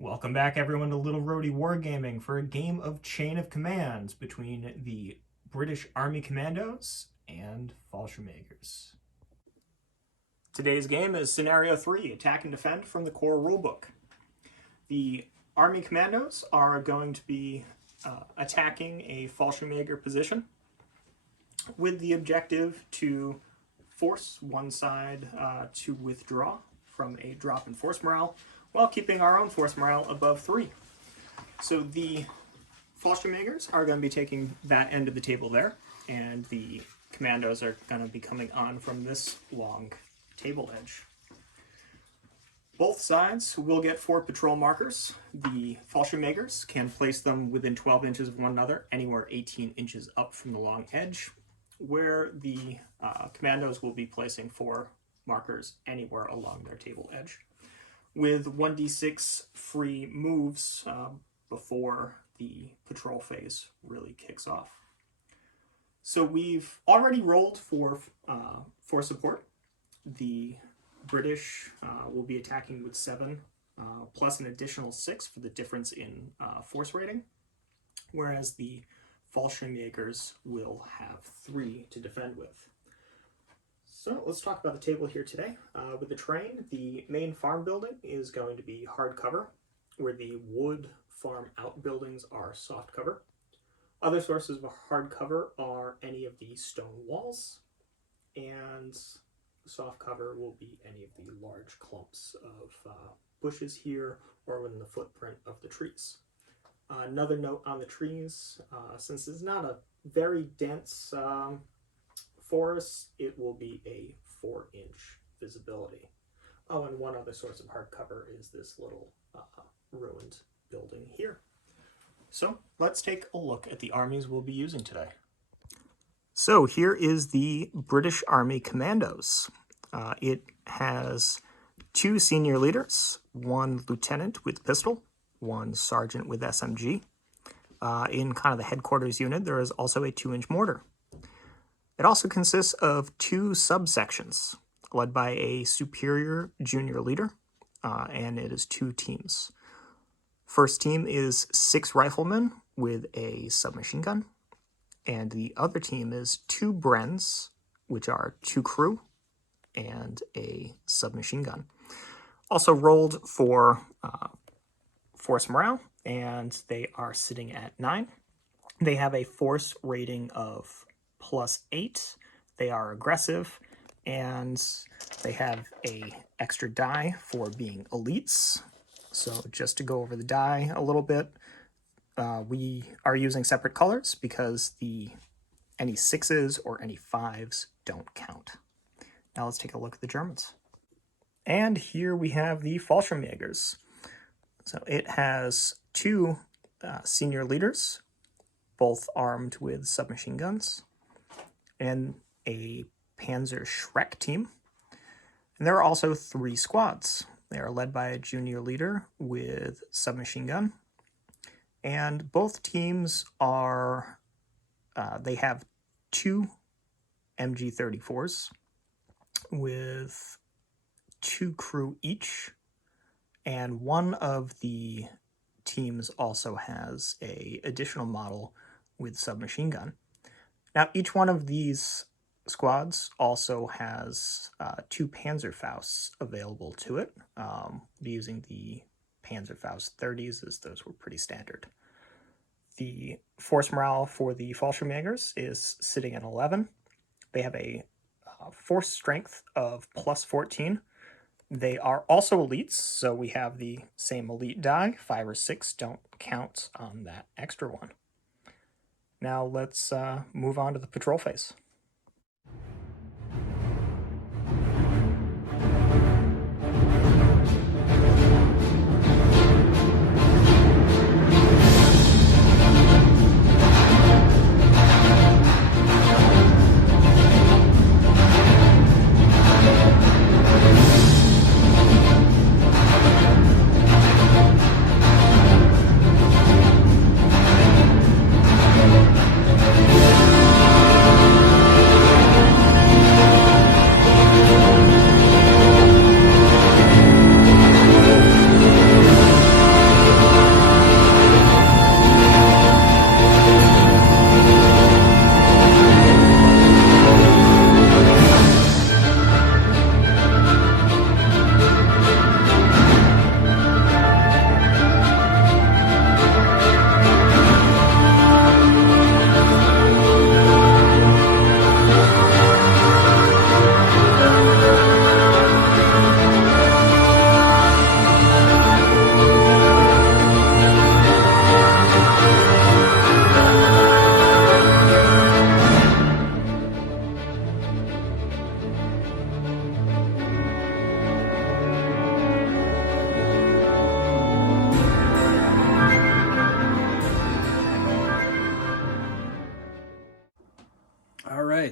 Welcome back, everyone, to Little Roadie Wargaming for a game of Chain of Commands between the British Army Commandos and Fallschirmjägers. Today's game is Scenario 3, Attack and Defend from the core rulebook. The Army Commandos are going to be attacking a Fallschirmjäger position with the objective to force one side to withdraw from a drop in force morale, while keeping our own force morale above 3. So the Fallschirmjägers are going to be taking that end of the table there, and the Commandos are going to be coming on from this long table edge. Both sides will get 4 patrol markers. The Fallschirmjägers can place them within 12 inches of one another, anywhere 18 inches up from the long edge, where the Commandos will be placing 4 markers anywhere along their table edge, with 1d6 free moves before the patrol phase really kicks off. So we've already rolled for support. The British will be attacking with 7 plus an additional 6 for the difference in force rating, whereas the Fallschirmjägers will have 3 to defend with. So let's talk about the table here today. With the terrain, the main farm building is going to be hard cover, where the wood farm outbuildings are soft cover. Other sources of hard cover are any of the stone walls, and soft cover will be any of the large clumps of bushes here or within the footprint of the trees. Another note on the trees, since it's not a very dense forest, it will be a 4-inch visibility. Oh, and one other source of hard cover is this little ruined building here. So let's take a look at the armies we'll be using today. So here is the British Army Commandos. It has 2 senior leaders, 1 lieutenant with pistol, 1 sergeant with SMG. In kind of the headquarters unit, there is also a 2-inch mortar. It also consists of 2 subsections, led by a superior junior leader, and it is 2 teams. First team is 6 riflemen with a submachine gun, and the other team is 2 Brens, which are 2 crew, and a submachine gun. Also rolled for force morale, and they are sitting at 9. They have a force rating of +8. They are aggressive, and they have a extra die for being elites. So just to go over the die a little bit, we are using separate colors because any 6s or any 5s don't count. Now let's take a look at the Germans. And here we have the Fallschirmjägers. So it has 2 senior leaders, both armed with submachine guns, and a Panzerschreck Team. And there are also 3 squads. They are led by a junior leader with submachine gun. And both teams are, they have 2 MG-34s with 2 crew each. And one of the teams also has an additional model with submachine gun. Now, each one of these squads also has 2 Panzerfausts available to it, using the Panzerfaust 30s, as those were pretty standard. The force morale for the Fallschirmjägers is sitting at 11. They have a force strength of +14. They are also elites, so we have the same elite die. 5 or 6 don't count on that extra one. Now let's move on to the patrol phase.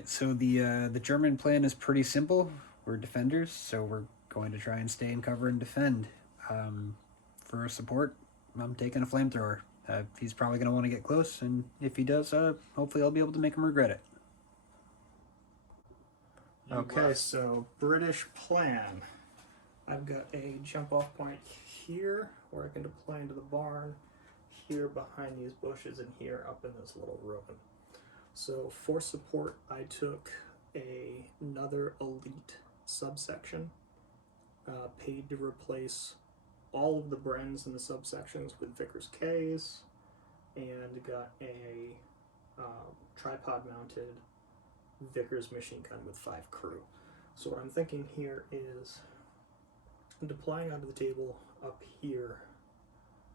right, so the German plan is pretty simple. We're defenders, so we're going to try and stay in cover and defend. For support, I'm taking a flamethrower. He's probably going to want to get close, and if he does, hopefully I'll be able to make him regret it. Okay, so British plan. I've got a jump off point here where I can deploy into the barn, here behind these bushes, and here up in this little room. So for support, I took another elite subsection, paid to replace all of the Brens in the subsections with Vickers Ks, and got a tripod mounted Vickers machine gun with 5 crew. So what I'm thinking here is deploying onto the table up here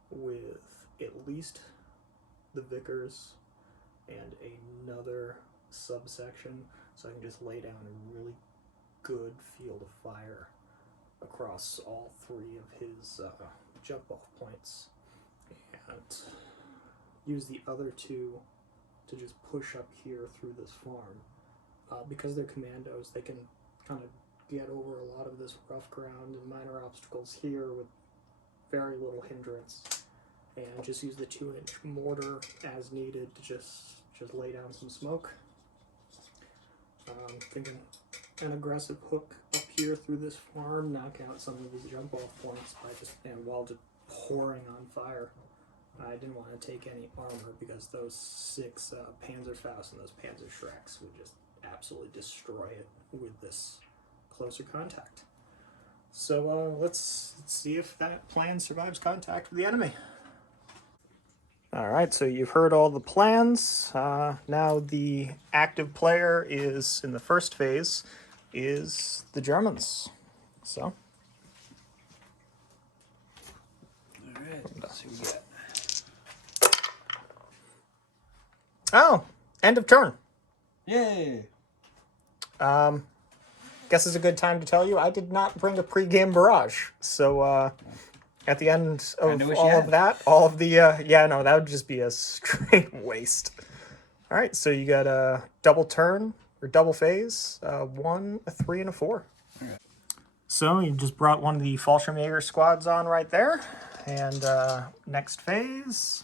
with at least the Vickers and another subsection, so I can just lay down a really good field of fire across all 3 of his jump off points, and use the other 2 to just push up here through this farm. Because they're commandos, they can kind of get over a lot of this rough ground and minor obstacles here with very little hindrance, and just use the 2-inch mortar as needed to just lay down some smoke. Thinking an aggressive hook up here through this farm, knock out some of his jump off points by while just pouring on fire. I didn't want to take any armor because those 6 Panzerfausts and those Panzerschrecks would just absolutely destroy it with this closer contact. So let's see if that plan survives contact with the enemy. Alright, so you've heard all the plans. Now the active player is, in the first phase, is the Germans. So. Alright, let's see what we got. Oh, end of turn. Yay! Guess it's a good time to tell you I did not bring a pre-game barrage. So at the end of all of that, all of the yeah, no, that would just be a straight waste. All right, so you got a double turn or double phase, 1, a 3, and a 4. Right. So you just brought one of the Fallschirmjäger squads on right there, and next phase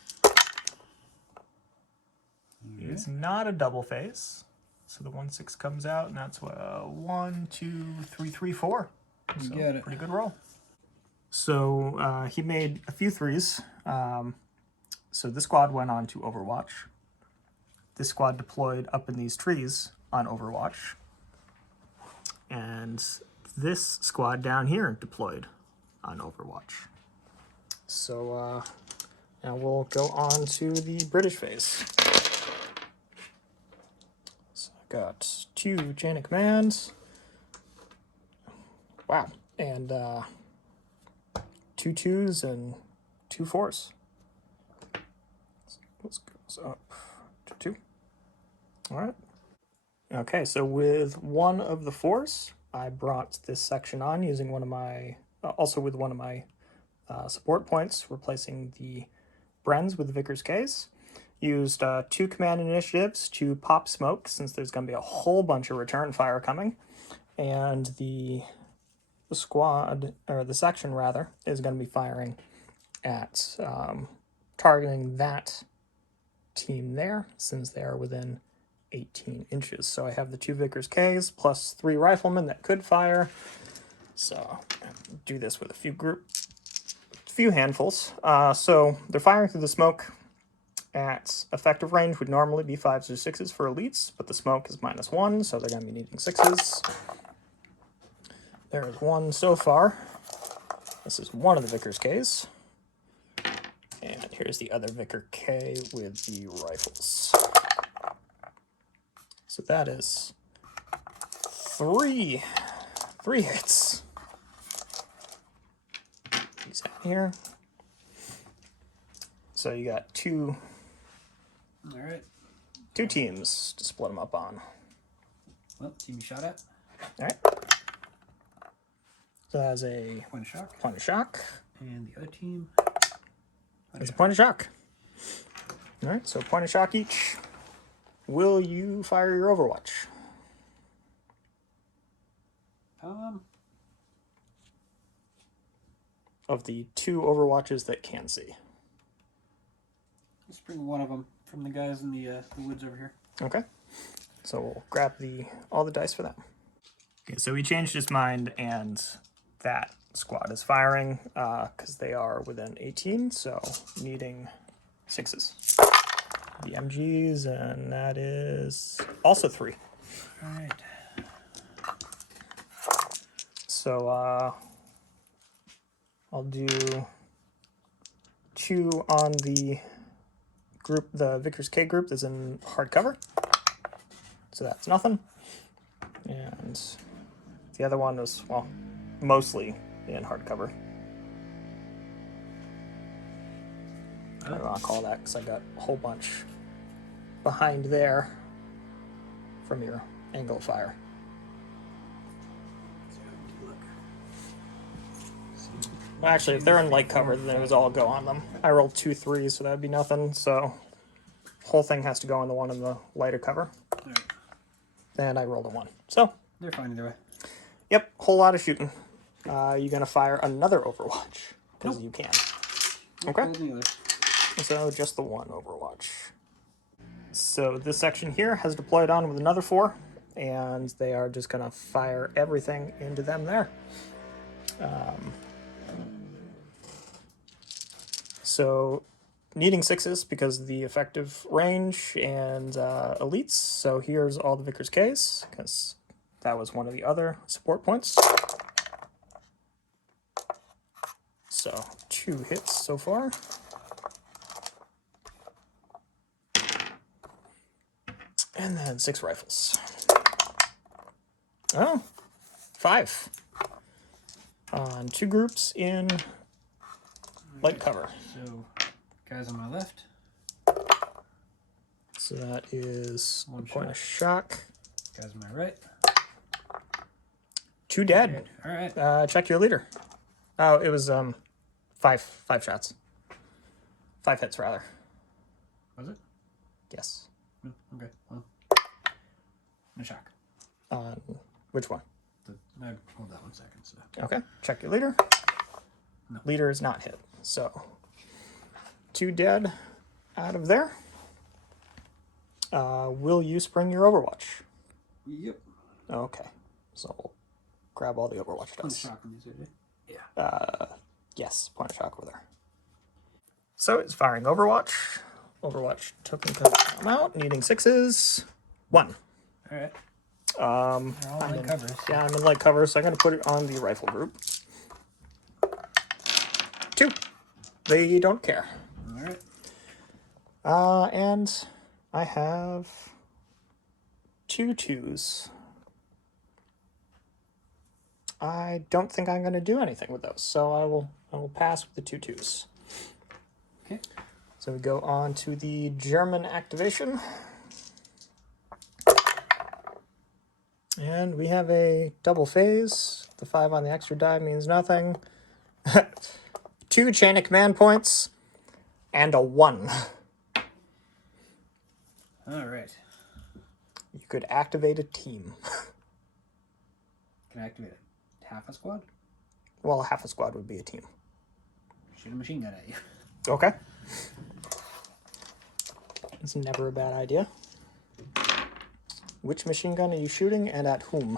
is not a double phase. So the 1-6 comes out, and that's 1, 2, 3, 3, 4. So you got it. Pretty good roll. So he made a few 3s. So this squad went on to Overwatch. This squad deployed up in these trees on Overwatch. And this squad down here deployed on Overwatch. So now we'll go on to the British phase. So I've got 2 chain of commands. Wow. And 2 2s and 2 4s. So this goes up to 2. All right. Okay, so with one of the 4s, I brought this section on using one of my, also with one of my support points, replacing the Brens with the Vickers Ks. Used 2 command initiatives to pop smoke, since there's going to be a whole bunch of return fire coming. And the squad, or the section rather, is going to be firing at targeting that team there, since they are within 18 inches. So I have the 2 Vickers Ks plus 3 riflemen that could fire. So I'll do this with a few handfuls. So they're firing through the smoke. At effective range would normally be 5s or 6s for elites, but the smoke is -1, so they're going to be needing 6s. There is 1 so far. This is one of the Vickers Ks. And here's the other Vicker K with the rifles. So that is 3 hits. These out here. So you got 2 teams to split them up on. Well, team you shot at. All right. So that's a point of shock. Point of shock. And the other team. It's a point of shock. All right, so point of shock each. Will you fire your Overwatch? of the 2 overwatches that can see. Let's bring one of them from the guys in the woods over here. Okay. So we'll grab all the dice for that. Okay, so he changed his mind, and that squad is firing because they are within 18, so needing 6s. The MGs, and that is also 3. All right. So I'll do 2 on the group, the Vickers K group that's in hardcover. So that's nothing. And the other one is, well, mostly in hardcover. I don't know what I'll call that because I got a whole bunch behind there from your angle of fire. Well, actually, if they're in light cover, then it was all go on them. I rolled 2 3s, so that'd be nothing. So whole thing has to go on the one in the lighter cover. Right. And I rolled a 1. So They're fine either way. yep, whole lot of shooting. You're gonna fire another Overwatch because you can. Okay. So just the 1 Overwatch. So this section here has deployed on with another 4, and they are just gonna fire everything into them there. So needing 6s because of the effective range and elites. So here's all the Vickers Ks because that was one of the other support points. So 2 hits so far. And then 6 rifles. Oh, 5. On 2 groups in light cover. So, guys on my left. So that is 1 point of shot. shock. Guys on my right. 2 dead. All right. Check your leader. Oh, it was 5 shots. 5 hits rather. Was it? Yes. Okay. Well, no shock. Which one? Hold that 1 second. So. Okay. Check your leader. No. Leader is not hit. So 2 dead out of there. Will you spring your Overwatch? Yep. Okay. So we'll grab all the Overwatch dice. Shock on these, yeah. Yes, point of shock over there. So it's firing Overwatch. Overwatch token comes out, needing 6s. 1. All right. They're all light cover. Yeah, I'm in light cover, so I'm going to put it on the rifle group. 2. They don't care. All right. And I have 2 2s. I don't think I'm going to do anything with those, so I will pass with the 2 2s. Okay. So we go on to the German activation. And we have a double phase. The 5 on the extra die means nothing. 2 chain of command points and a 1. All right. You could activate a team. Can I activate it? Half a squad? Well, half a squad would be a team. Shoot a machine gun at you. Okay. It's never a bad idea. Which machine gun are you shooting and at whom?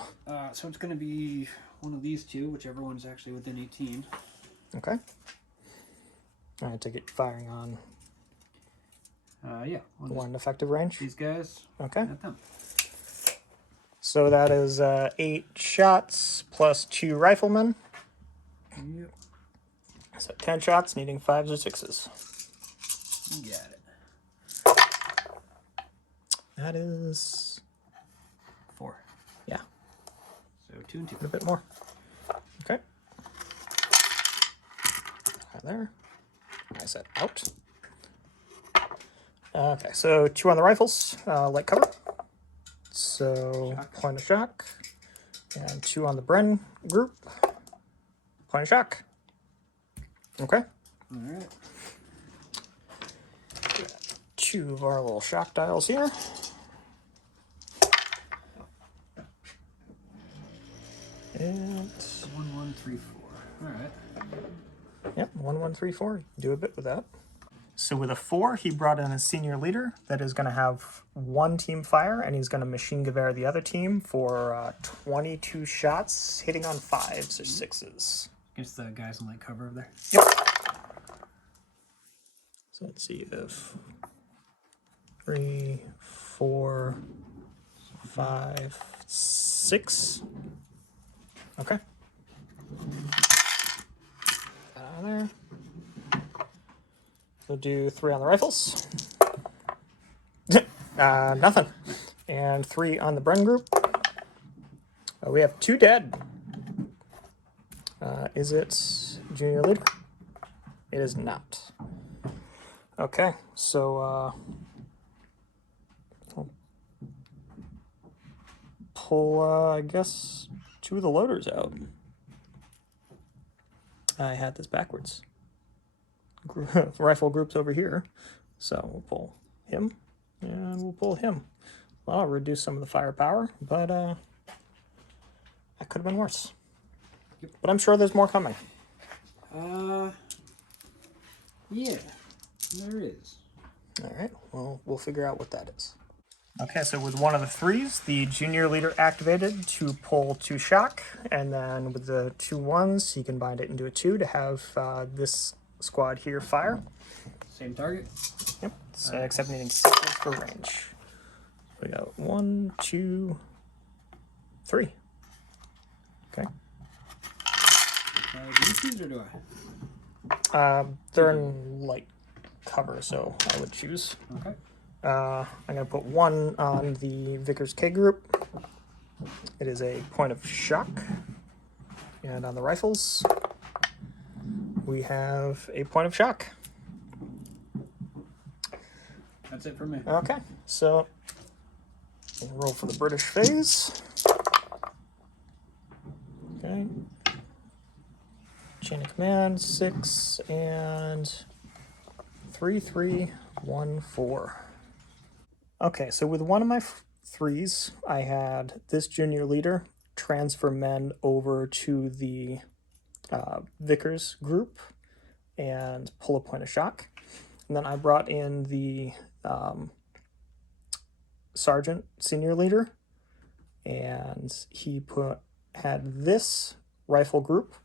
So it's going to be one of these 2, whichever one's actually within 18. Okay. I take it firing on Yeah. one effective range. These guys. Okay. At them. So that is 8 shots plus 2 riflemen. Yep. So 10 shots, needing 5s or 6s. You got it. That is 4. Yeah. So 2 and 2. A bit more. Okay. Right there. I said out. Okay, so 2 on the rifles, light cover. So point of shock. And 2 on the Bren group. Point of shock. Okay. All right. 2 of our little shock dials here. And 1 1 3 4. All right. Yep, 1, 1, 3, 4. Do a bit with that. So with a 4, he brought in a senior leader that is going to have 1 team fire, and he's going to machine gewehr the other team for 22 shots, hitting on 5s or 6s. Against the guys in like cover over there. Yep. So let's see if 3, 4, 5, 6. Okay. That out of there. We'll do 3 on the rifles. Nothing. And 3 on the Bren group. We have 2 dead. Is it junior leader? It is not. Okay, so I'll pull, I guess, 2 of the loaders out. I had this backwards. Rifle group's over here, so we'll pull him, and we'll pull him. Well, I'll reduce some of the firepower, but that could have been worse. Yep. But I'm sure there's more coming. Yeah, there is. All right, well, we'll figure out what that is. Okay, so with one of the 3s, the junior leader activated to pull 2 shock, and then with the 2 1s, he can bind it into a 2 to have this squad here fire. Same target? Yep, so, except needing 6 for range. We got 1, 2, 3. Okay. Do you choose or do I? They're in light cover, so I would choose. Okay. I'm going to put 1 on the Vickers K group. It is a point of shock. And on the rifles, we have a point of shock. That's it for me. Okay, so we'll roll for the British phase. Okay. Chain of command, 6 and 3, 3, 1, 4. Okay, so with one of my 3s, I had this junior leader transfer men over to the Vickers group and pull a point of shock. And then I brought in the sergeant senior leader, and he had this rifle group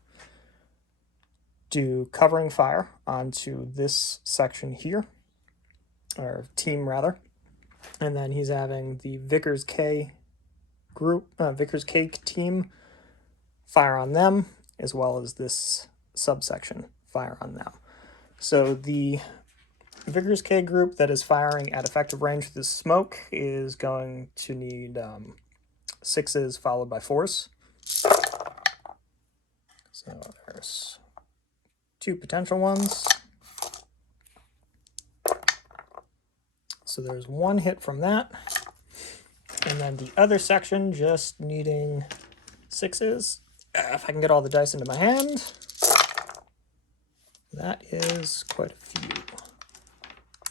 do covering fire onto this section here, or team rather. And then he's having the Vickers K group, Vickers K team fire on them, as well as this subsection fire on them. So the Vickers K group that is firing at effective range with this smoke is going to need 6s followed by 4s. So there's 2 potential ones. So there's 1 hit from that. And then the other section just needing 6s. If I can get all the dice into my hand. That is quite a few.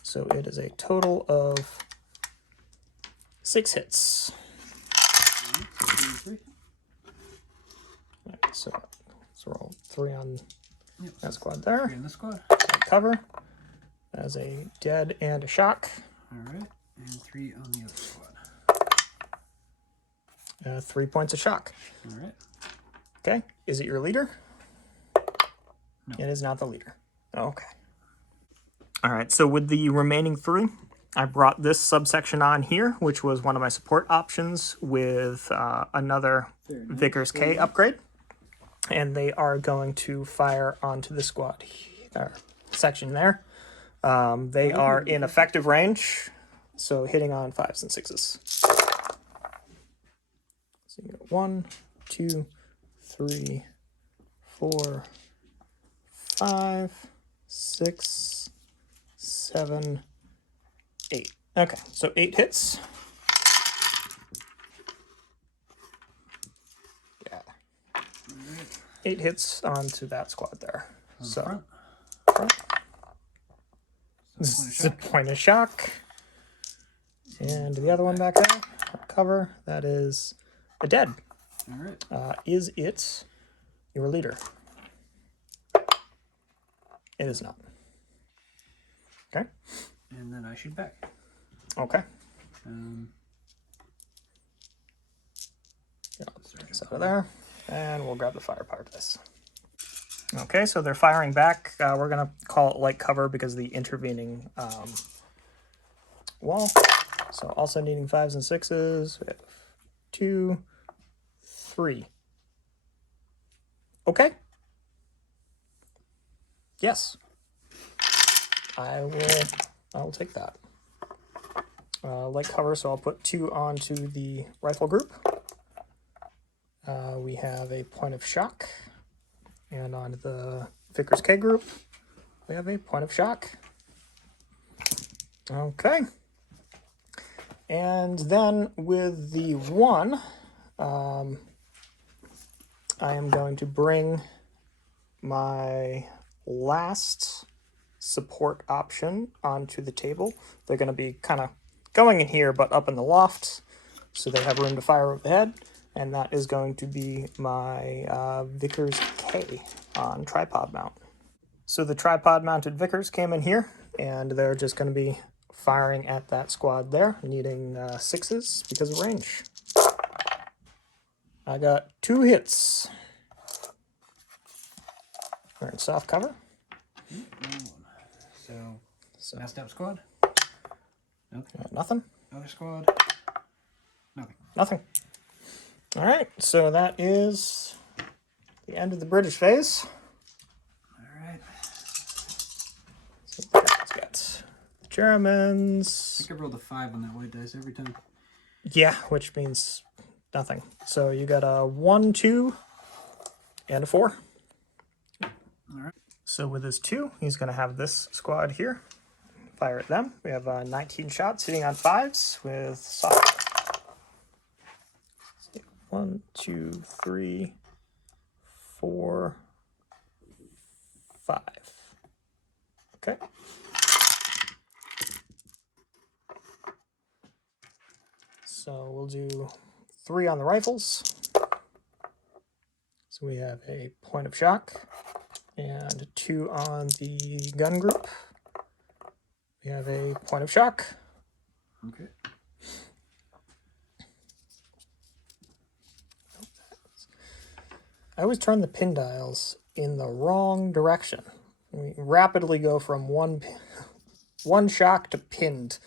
So it is a total of 6 hits. Right, so let's roll 3 on that squad there. 3 in the squad. Cover as a dead and a shock. Alright, and 3 on the other squad. 3 points of shock. Alright. Okay, is it your leader? No. It is not the leader. Okay. Alright, so with the remaining 3, I brought this subsection on here, which was one of my support options with another Vickers K upgrade. And they are going to fire onto the squad section there. They are in effective range, so hitting on 5s and 6s. So you got 1, 2, 3, 4, 5, 6, 7, 8. Okay, so 8 hits. Yeah. 8 hits onto that squad there. So, front. This is point of shock. And the other one back there, cover, that is a dead. Alright. Is it your leader? It is not. Okay. And then I shoot back. Okay. This out of there, and we'll grab the firepower dice. Okay, so they're firing back. We're gonna call it light cover because of the intervening wall. So also needing 5s and 6s. We have 2, 3. Okay. Yes. I will take that. Light cover, so I'll put 2 onto the rifle group. We have a point of shock. And on the Vickers K group, we have a point of shock. Okay. And then with the 1, I am going to bring my last support option onto the table. They're going to be kind of going in here, but up in the loft, so they have room to fire overhead. And that is going to be my Vickers K on tripod mount. So the tripod mounted Vickers came in here, and they're just going to be firing at that squad there, needing 6s because of range. I got 2 hits. We're in soft cover. So messed up squad? Nothing. Nothing. Other squad? Nothing. Nothing. All right, so that is the end of the British phase. All right. So let's get the Germans. I think I rolled a 5 on that white dice every time. Yeah, which means nothing. So you got a 1, 2, and a 4. All right. So with his 2, he's going to have this squad here. Fire at them. We have 19 shots hitting on 5s with soft. 1, 2, 3, 4, 5. Okay. So we'll do 3 on the rifles. So we have a point of shock and 2 on the gun group. We have a point of shock. Okay. I always turn the pin dials in the wrong direction. We rapidly go from one shock to pinned.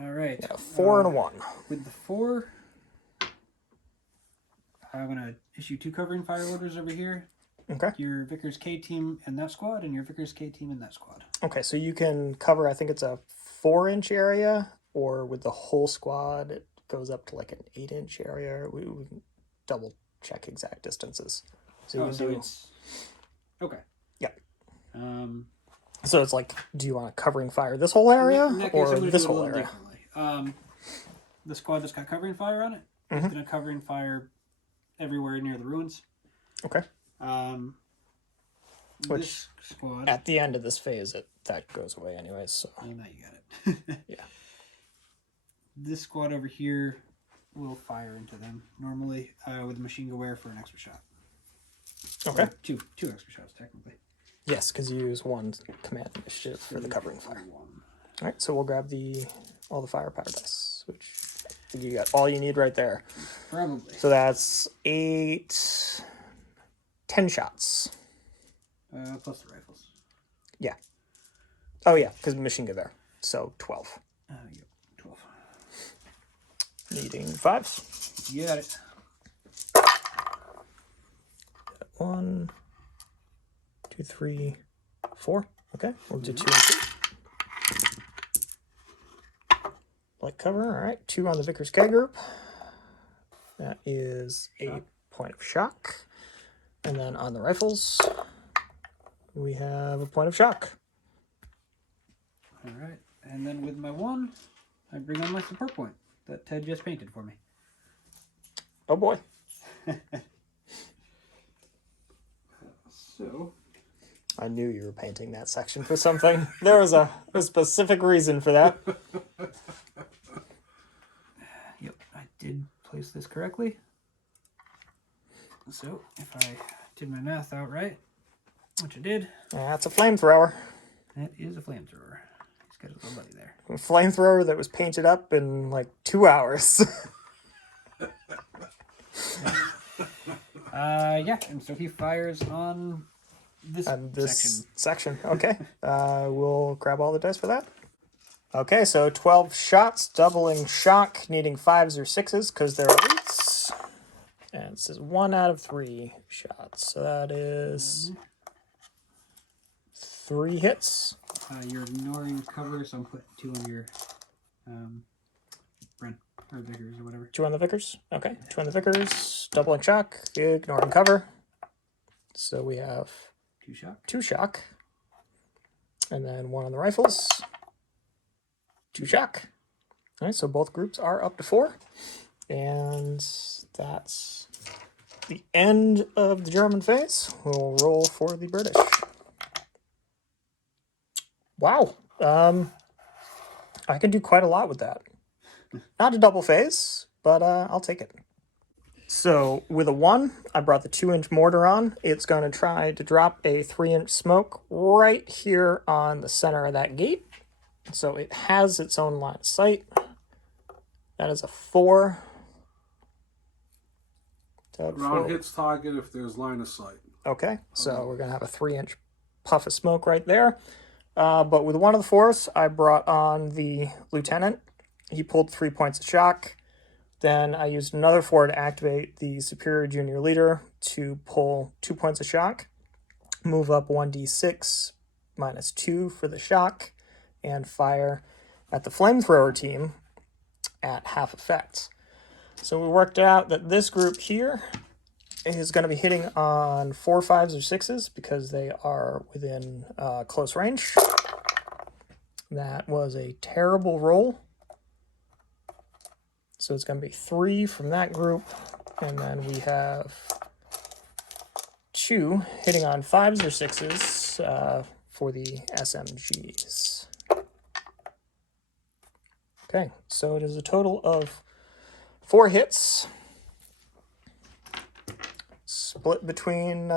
All right. Yeah, 4 and a 1. With the 4, I'm going to issue 2 covering fire orders over here. Okay. Your Vickers K team and that squad, and your Vickers K team and that squad. Okay, so you can cover, I think it's a 4-inch area, or with the whole squad, it goes up to like an 8-inch area. We can double check exact distances. So, it's... Okay. Yeah. Um, So it's like, do you want to covering fire this whole area, in that case, or I'm gonna this do it a whole little area? differently. The squad that's got covering fire on it is going to covering fire everywhere near the ruins. Okay. Which, this squad... at the end of this phase, that goes away anyways, so... Oh, now you got it. Yeah. This squad over here will fire into them, normally with a machine gun wear for an extra shot. Okay. Or two extra shots, technically. Yes, because you use 1 command initiative for the covering fire. All right, so we'll grab all the firepower dice, which you got all you need right there. Probably. So that's 8, 10 shots. Plus the rifles. Yeah. Oh yeah, because machine gun there. So 12. Yep, 12. Needing 5s. You got it. 1, 2, 3, 4. Okay, we'll do 2 and 2. Light cover, all right. 2 on the Vickers K group. That is a point of shock. And then on the rifles, we have a point of shock. All right. And then with my 1, I bring on my support point that Ted just painted for me. Oh boy. So... I knew you were painting that section for something. There was a specific reason for that. Yep, I did place this correctly. So, if I did my math out right, which I did. That's a flamethrower. That is a flamethrower. He's got his little buddy there. A flamethrower that was painted up in like 2 hours. Yeah, and so he fires on this section. Okay. We'll grab all the dice for that. Okay, so 12 shots, doubling shock, needing 5s or 6s because they're elites. And it says 1 out of 3 shots. So that is 3 hits. You're ignoring cover, so I'm putting 2 on your Bren, or Vickers, or whatever. 2 on the Vickers. Okay, 2 on the Vickers, doubling shock, ignoring cover. So we have 2 shock. 2 shock. And then 1 on the rifles. 2 shock. All right, so both groups are up to 4. And that's the end of the German phase. We'll roll for the British. Wow. I can do quite a lot with that. Not a double phase, but I'll take it. So with a 1, I brought the 2-inch mortar on. It's going to try to drop a 3-inch smoke right here on the center of that gate. So it has its own line of sight. That is a 4. Ground hits target if there's line of sight. Okay, so we're going to have a 3-inch puff of smoke right there. But with 1 of the 4s, I brought on the lieutenant. He pulled 3 points of shock. Then I used another 4 to activate the superior junior leader to pull 2 points of shock. Move up 1d6 minus 2 for the shock. And fire at the flamethrower team at half effect. So we worked out that this group here is going to be hitting on 4, 5s, or 6s because they are within close range. That was a terrible roll. So it's going to be 3 from that group. And then we have 2 hitting on 5s or 6s for the SMGs. Okay, so it is a total of 4 hits. Split between,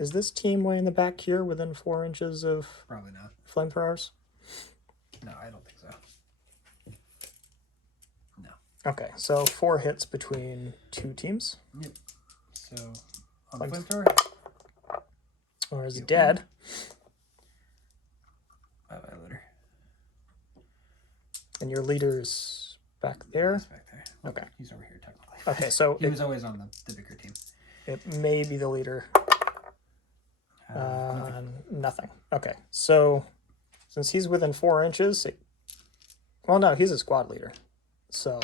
is this team way in the back here within 4 inches of Probably not. flamethrowers? No, I don't think so. No. Okay, so 4 hits between 2 teams. Yep. So, on the flamethrower. Or is it dead? Bye-bye, leader. And your leader's back there? He's back there. Okay. He's over here, technically. Okay, so he was always on the bigger team. it may be the leader. Nothing. Okay, so since he's within 4 inches, well, no, he's a squad leader, so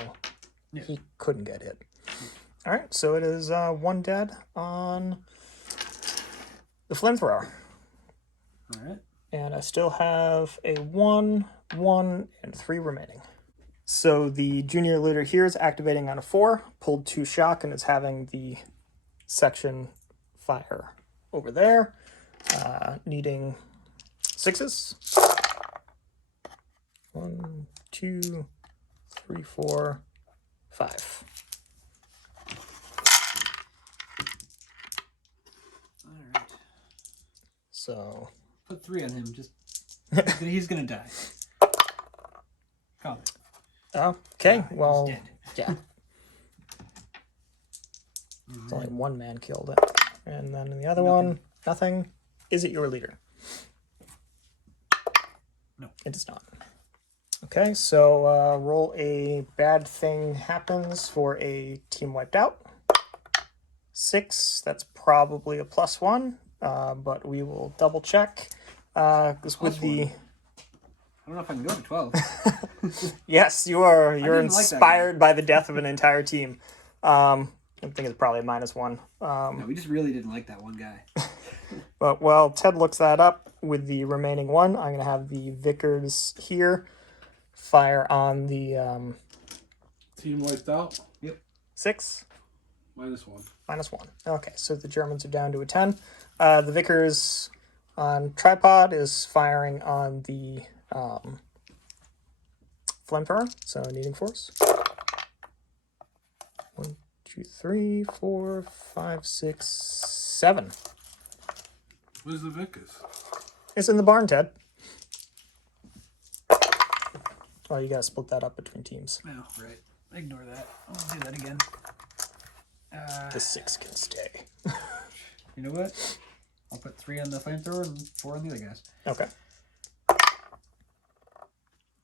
he couldn't get hit. All right, so it is 1 dead on the flamethrower. All right. And I still have a 1, 1, and 3 remaining. So the junior leader here is activating on a 4, pulled 2 shock, and is having the section fire over there, needing 6s. 1, 2, 3, 4, 5. All right. So put 3 on him. Just he's gonna die. Call it. Okay, well, he's dead. yeah. It's only 1 man killed it. And then in the other one, nothing. Is it your leader? No. It is not. Okay, so roll a bad thing happens for a team wiped out. 6, that's probably a +1, but we will double check. Because with the... I don't know if I can go to 12. Yes, you're like inspired by the death of an entire team. I think it's probably a -1. No, we just really didn't like that one guy. But while Ted looks that up, with the remaining 1, I'm going to have the Vickers here fire on the... Team wiped out? Yep. 6? -1. -1. Okay, so the Germans are down to a 10. The Vickers on tripod is firing on the flamethrower, so needing force. 1, 2, 2, 3, 4, 5, 6, 7. Where's the Vickers? It's in the barn, Ted. Oh, you gotta split that up between teams. Oh, right. Ignore that. I'll do that again. The 6 can stay. You know what? I'll put 3 on the flamethrower and 4 on the other guys. Okay.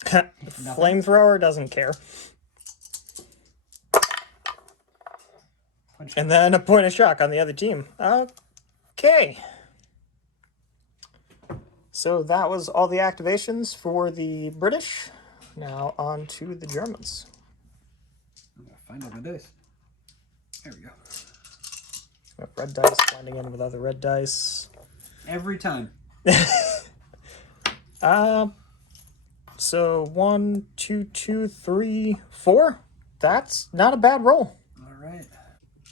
Flamethrower doesn't care. And then a point of shock on the other team. Okay. So that was all the activations for the British. Now on to the Germans. I'm gonna find all my dice. There we go. We have red dice blending in with other red dice. Every time. So 1, 2, 2, 3, 4. That's not a bad roll. All right.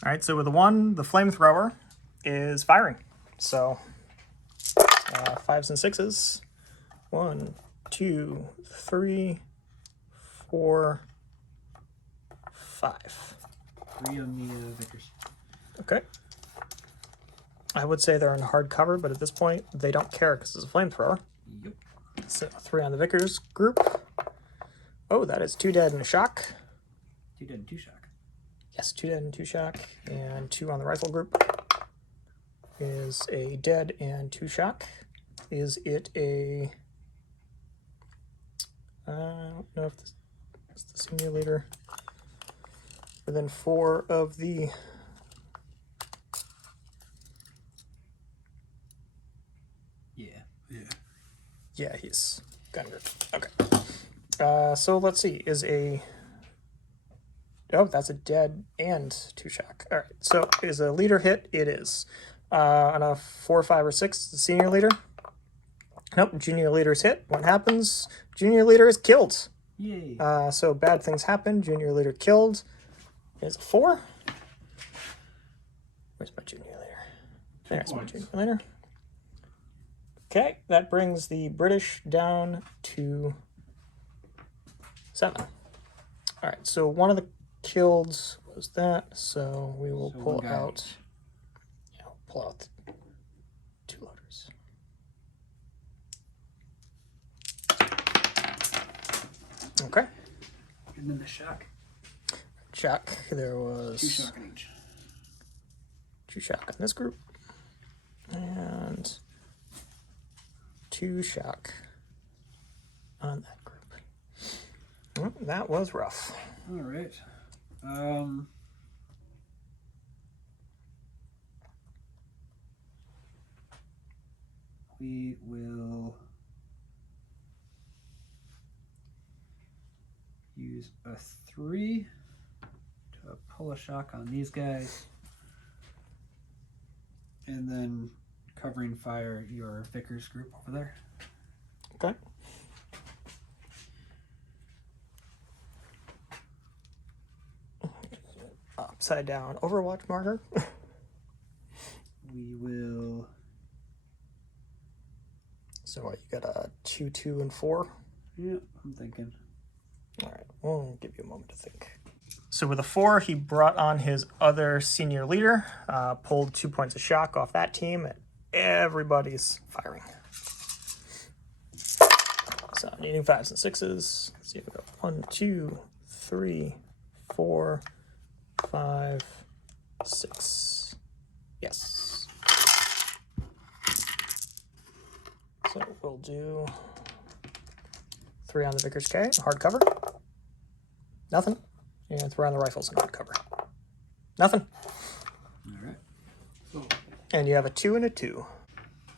All right, so with a 1, the flamethrower is firing. So 5s and 6s. 1, 2, 3, 4, 5. 3 on the Vickers. Okay. I would say they're in hard cover, but at this point, they don't care because it's a flamethrower. Yep. So 3 on the Vickers group. Oh, that is 2 dead and a shock. 2 dead and 2 shock. Yes, 2 dead and 2 shock. And 2 on the rifle group is a dead and 2 shock. Is it a... I don't know if this is the senior leader. Within 4 of the... Yeah, he's gunner. Okay. So let's see. Is a... Oh, that's a dead and 2 shock. All right. So is a leader hit? It is. On a 4, 5, or 6, the senior leader. Nope. Junior leader's hit. What happens? Junior leader is killed. Yay. So bad things happen. Junior leader killed. Is a 4. Where's my junior leader? There's my junior leader. Okay, that brings the British down to 7. All right, so one of the killed was that, so we will pull out. Yeah, we'll pull out the 2 loaders. Okay. And then the shock. Shock. There was 2 shock in each. 2 shock on this group, and 2 shock on that group. Well, that was rough. All right. We will use a 3 to pull a shock on these guys, and then covering fire your Vickers group over there. Okay. Upside down Overwatch marker. We will. So what, you got a 2, 2, and 4? Yeah, I'm thinking. All right, we'll give you a moment to think. So with a 4, he brought on his other senior leader, pulled 2 points of shock off that team, and everybody's firing. So needing 5s and 6s. Let's see if we go 1, 2, 3, 4, 5, 6. Yes. So we'll do 3 on the Vickers K, hard cover. Nothing. And 3 on the rifles and hard cover. Nothing. All right. So, And you have a 2 and a 2.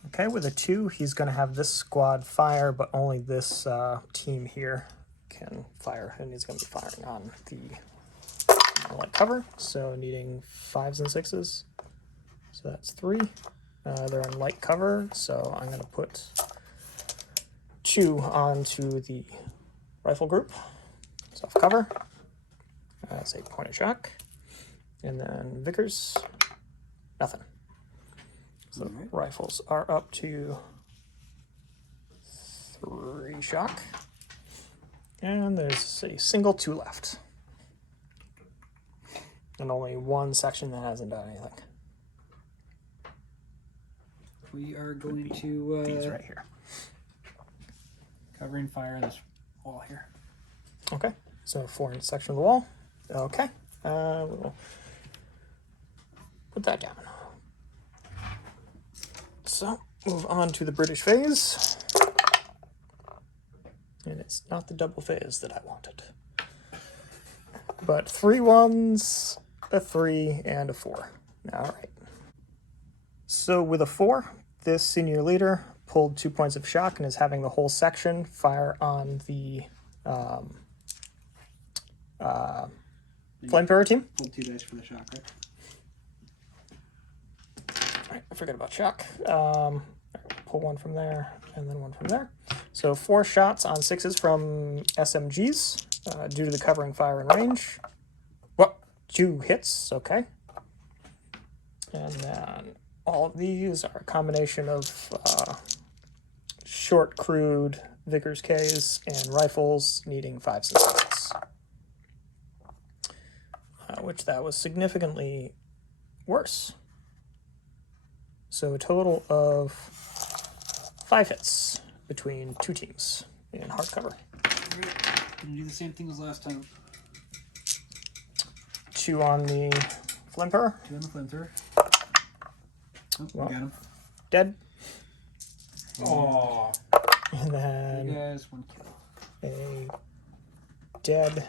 Okay, with a 2, he's going to have this squad fire, but only this team here can fire. And he's going to be firing on the light cover. So needing 5s and 6s. So that's 3. They're in light cover, so I'm going to put 2 onto the rifle group. Soft cover. That's a point of shock. And then Vickers, nothing. So rifles are up to 3 shock. And there's a single 2 left. And only one section that hasn't done anything. We are going to These right here. covering fire this wall here. Okay, so 4 inch section of the wall. Okay, we'll put that down. So, move on to the British phase. And it's not the double phase that I wanted. But 3 1s, a 3, and a 4. Alright. So with a 4, this senior leader pulled 2 points of shock and is having the whole section fire on the Flamethrower team. Pulled 2 dice for the shock, right? Alright, I forgot about shock. Pull 1 from there, and then 1 from there. So 4 shots on 6s from SMGs due to the covering fire and range. What? 2 hits, okay. And then all of these are a combination of short, crude Vickers Ks and rifles needing 5s and 6s. Which that was significantly worse. So a total of 5 hits between 2 teams in hardcover. Gonna do the same thing as last time. 2 on the Flamethrower. 2 on the flamethrower. Oh, Well, we got him. Dead. Oh, And 3 then guys, 1 kill. a dead.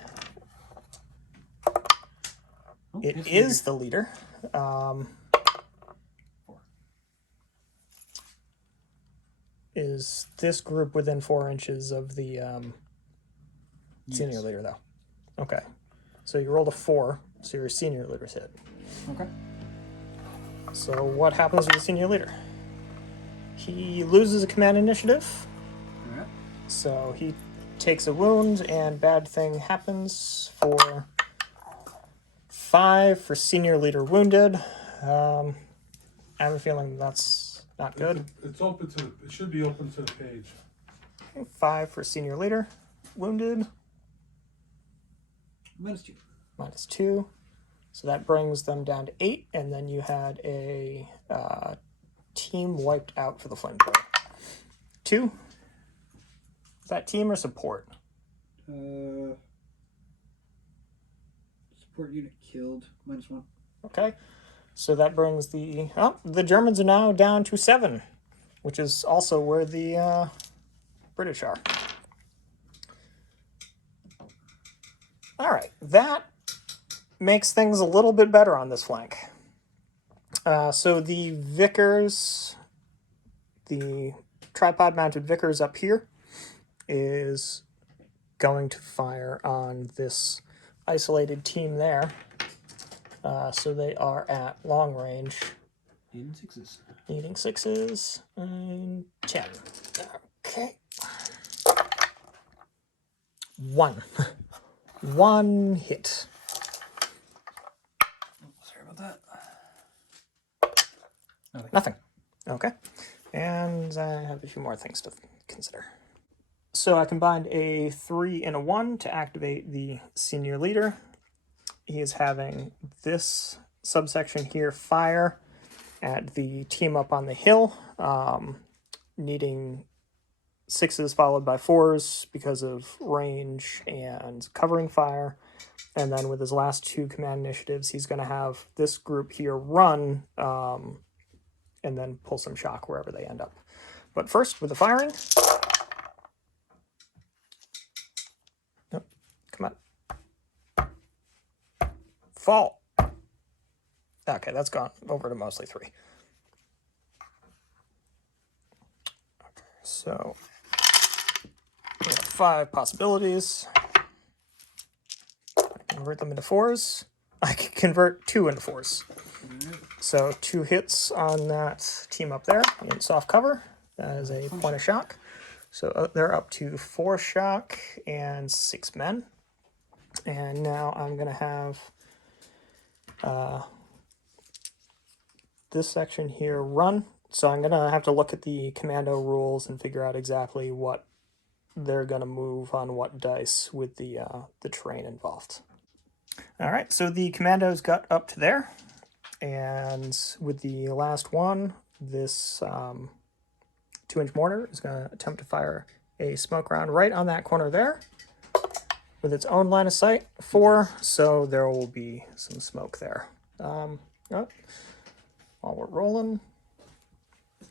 Oh, It hits is leader. the leader. 4. Is this group within 4 inches of the senior Yes. leader, though? Okay. So you rolled a 4, so your senior leader's hit. Okay. So what happens with the senior leader? He loses a command initiative, Alright. so so he takes a wound, and bad thing happens for 5 for senior leader wounded. I have a feeling that's not good. it's open to. It should be open to the page. 5 for senior leader wounded, -2. -2. So that brings them down to 8, and then you had a team wiped out for the flamethrower. 2. Is that team or support? Support unit killed. -1. Okay. So that brings the Germans are now down to 7, which is also where the British are. All right, that makes things a little bit better on this flank. So the Vickers, the tripod-mounted Vickers up here, is going to fire on this isolated team there. So they are at long range, Needing 6s. needing 6s and 10. Okay. 1. 1 hit. Sorry about that. Nothing. Okay. And I have a few more things to consider. So I combined a 3 and a 1 to activate the senior leader. He is having this subsection here fire at the team up on the hill, needing 6s followed by 4s because of range and covering fire. And then with his last 2 command initiatives, he's going to have this group here run and then pull some shock wherever they end up. But first, with the firing. Nope, come on. Fall. Okay, that's gone over to mostly 3. Okay, so we have 5 possibilities. I can convert them into 4s. I can convert 2 into 4s. So 2 hits on that team up there in soft cover. That is a point of shock. So they're up to 4 shock and 6 men. And now I'm going to have this section here run. So I'm going to have to look at the Commando rules and figure out exactly what they're going to move on what dice with the terrain involved. All right, so the Commandos got up to there, and with the last one, this 2-inch mortar is going to attempt to fire a smoke round right on that corner there with its own line of sight, 4, so there will be some smoke there. Oh, while we're rolling,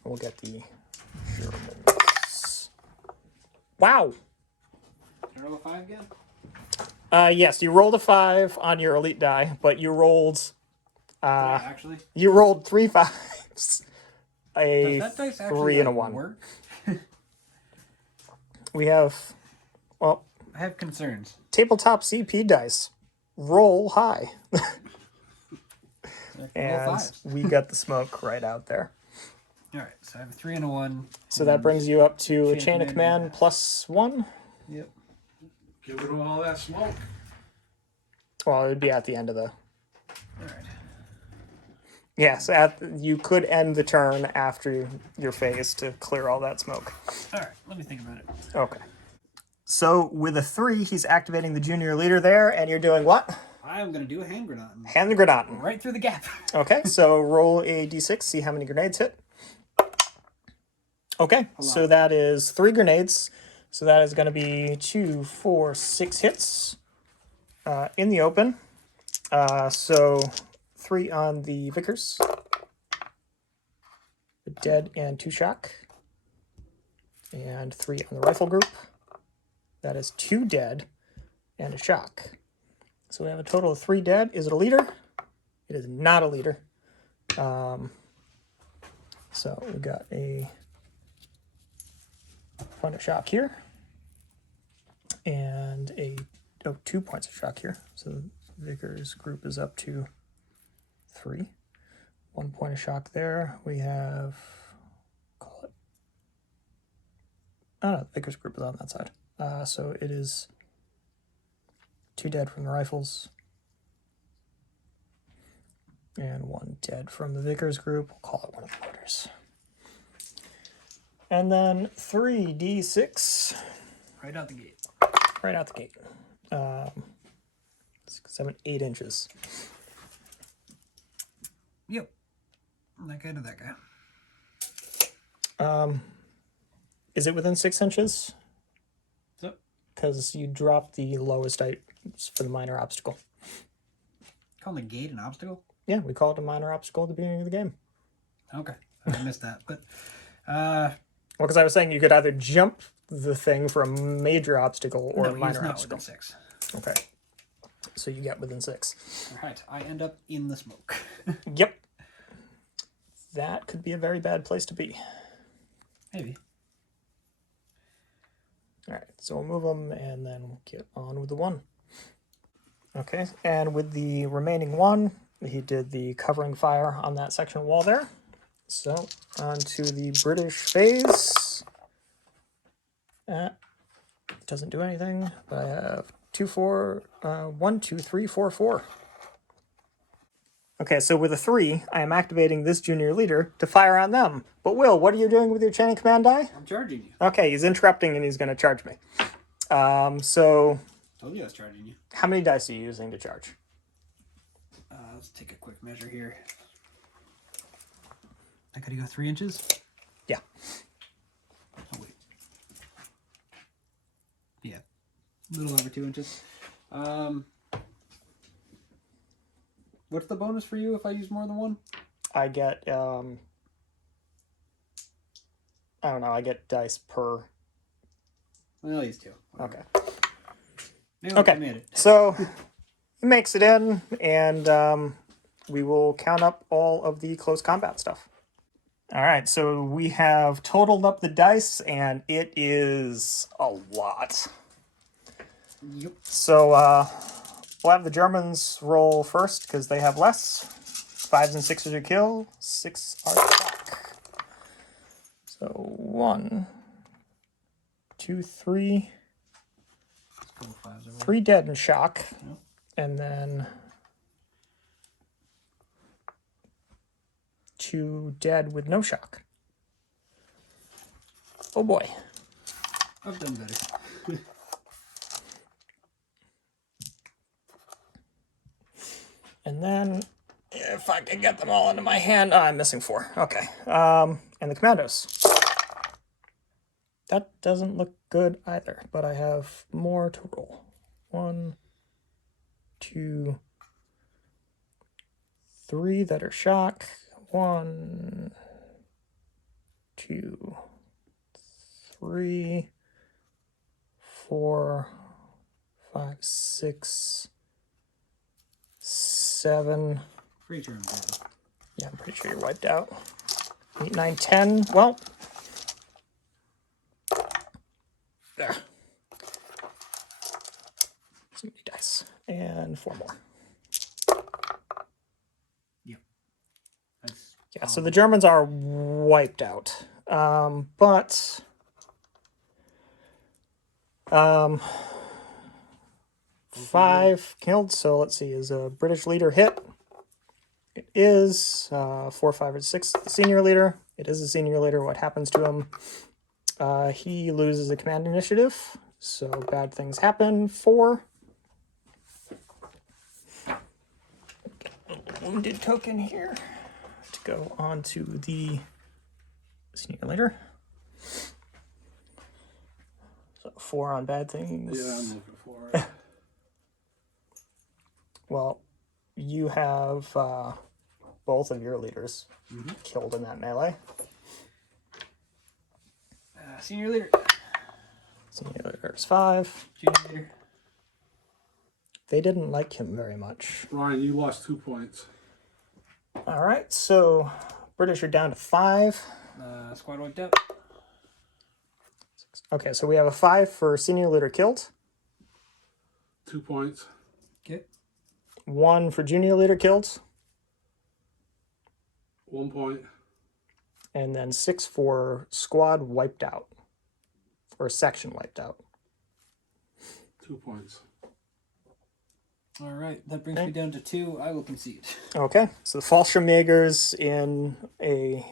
we'll get the Germans. Wow! Can I roll a 5 again? Yes, you rolled a 5 on your elite die, but you rolled Actually? you rolled 3 5s. A Does that dice 3 actually and a 1. work? We have, well, I have concerns. tabletop CP dice. Roll high. And we got the smoke right out there. Alright, so I have a 3 and a 1. So that brings you up to a chain of command +1. Yep. Get rid of all that smoke. Well, it would be at the end of the... Alright. Yes, you could end the turn after your phase to clear all that smoke. Alright, let me think about it. Okay. So with a 3, he's activating the junior leader there, and you're doing what? I'm going to do a hand grenade. Hand the grenade. Right through the gap. Okay, so roll a d6, see how many grenades hit. Okay, so that is 3 grenades. So that is going to be 2, 4, 6 hits in the open. So 3 on the Vickers. The dead and 2 shock. And 3 on the rifle group. That is 2 dead and a shock. So we have a total of 3 dead. Is it a leader? It is not a leader. So we got a point of shock here. And 2 points of shock here. So the Vickers group is up to 3. 1 point of shock there. We have, call it, oh no, the Vickers group is on that side. So it is 2 dead from the rifles. And 1 dead from the Vickers group. We'll call it one of the mortars. And then 3d6. Right out the gate. Right out the gate. 6, 7, 8 inches. Yep. That guy to that guy. Is it within 6 inches? So, Because you dropped the lowest dice for the minor obstacle. call the gate an obstacle? Yeah, we called it a minor obstacle at the beginning of the game. Okay. I missed that. But, Well, because I was saying you could either jump the thing for a major obstacle or a minor not obstacle. within 6. Okay. So you get within 6. Alright, I end up in the smoke. Yep. That could be a very bad place to be. Maybe. All right, so we'll move them and then we'll get on with the 1. Okay, and with the remaining 1, he did the covering fire on that section wall there. So on to the British phase. Doesn't do anything, but I have 2, 4, 1, 2, 3, 4, 4. Okay, so with a 3, I am activating this junior leader to fire on them. But Will, what are you doing with your chain of command die? I'm charging you. Okay, he's interrupting and he's going to charge me. So Told you I was charging you. how many dice are you using to charge? Let's take a quick measure here. I gotta go 3 inches? Yeah. Oh, wait. Yeah. A little over 2 inches. What's the bonus for you if I use more than 1? I get, I don't know, I get dice per... Well, I'll use 2. Okay. Maybe Okay, I made it. so he makes it in, and we will count up all of the close combat stuff. All right, so we have totaled up the dice, and it is a lot. Yep. So we'll have the Germans roll first, because they have less. 5s and 6s are kill, 6 are shock. So 1, 2, 3... 3 dead in shock, Yep. and then 2 dead with no shock. Oh boy. I've done better. And then, if I can get them all into my hand, I'm missing 4. Okay. And the Commandos. That doesn't look good either, but I have more to roll. 1, 2, 3 that are shock. 1, 2, 3, 4, 5, 6, 7. Pretty sure I'm dead. Yeah, I'm pretty sure you're wiped out. 8, 9, 10. Well, there. So many dice. And 4 more. Yep. That's Yeah, so the Germans are wiped out. But 5 killed, so let's see, is a British leader hit? It is 4, 5, or 6. The senior leader. It is a senior leader. What happens to him? He loses a command initiative, so bad things happen. 4. Get a little wounded token here to go on to the senior leader. So 4 on bad things. Yeah, I'm looking for it. Well, you have both of your leaders killed in that melee. senior leader. Senior leader is 5. Junior leader. They didn't like him very much. Ryan, you lost 2 points. All right, so British are down to 5. Squad wiped out. Okay, so we have a 5 for senior leader killed. 2 points. Okay. 1 for junior leader killed. 1 point. And then 6 for squad wiped out. Or section wiped out. 2 points. All right, that brings me down to 2. I will concede. Okay, so the Fallschirmjägers, in a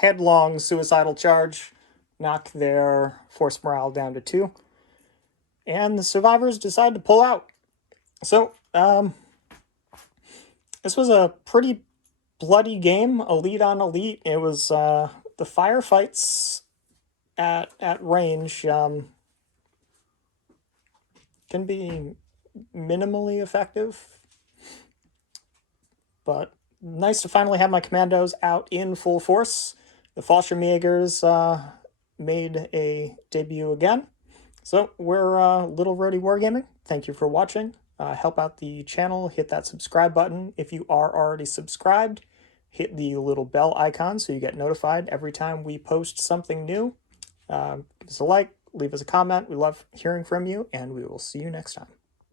headlong suicidal charge, knock their force morale down to 2. And the survivors decide to pull out. So, this was a pretty bloody game, elite on elite. It was the firefights at range can be minimally effective, but nice to finally have my Commandos out in full force. The Fallschirmjägers made a debut again. So we're Little Roadie Wargaming. Thank you for watching. Help out the channel, hit that subscribe button. If you are already subscribed, hit the little bell icon so you get notified every time we post something new. Give us a like, leave us a comment. We love hearing from you, and we will see you next time.